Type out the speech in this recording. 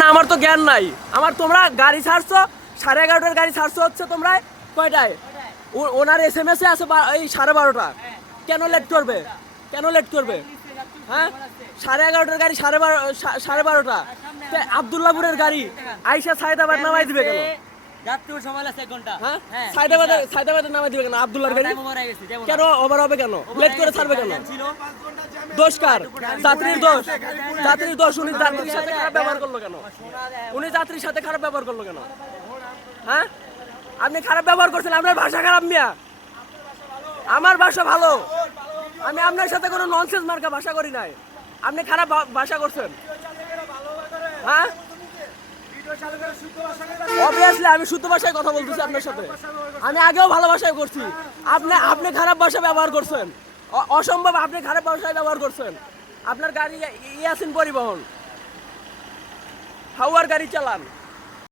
না, আমার তো জ্ঞান নাই। আমার তোমরা গাড়ি ছাড়ছো 11:30টার গাড়ি ছাড়ছো হচ্ছে তোমরা কয়টায়? ওনার SMS এ আছে এই 12:30টা। কেন লেট করবে? কেন লেট করবে? হ্যাঁ, 11:30টার গাড়ি 12:30টা। আব্দুল্লাহপুরের গাড়ি আইসা সায়দাবাদ নামাই দিবে কেন? হ্যাঁ, সায়দাবাদে নামাই দিবে কেন আব্দুল্লাহর গাড়ি? কেন ওভার হবে? কেন লেট করে ছাড়বে কেন? দোষ কার? যাত্রীর দোষ। যাত্রীর দোষ। উনি যাত্রীর সাথে খারাপ ব্যবহার করলো কেন? উনি যাত্রীর সাথে খারাপ ব্যবহার করলো কেন? হ্যাঁ, আপনি খারাপ ব্যবহার করছেন। আপনার ভাষা খারাপ মিয়া। আমার ভাষা ভালো। আমি আপনার সাথে কোনো ননসেন্স মার্কা ভাষা করি নাই। আপনি খারাপ ভাষা করছেন। হ্যাঁ, অবভিয়াসলি আমি শুদ্ধ ভাষায় কথা বলতেছি আপনার সাথে। আমি আগেও ভালো ভাষায় করছি। আপনি খারাপ ভাষা ব্যবহার করছেন। অসম্ভব, আপনি খারাপ ভাষায় ব্যবহার করছেন। আপনার গাড়ি ইয়াসিন পরিবহন, হাওয়ার গাড়ি চালান।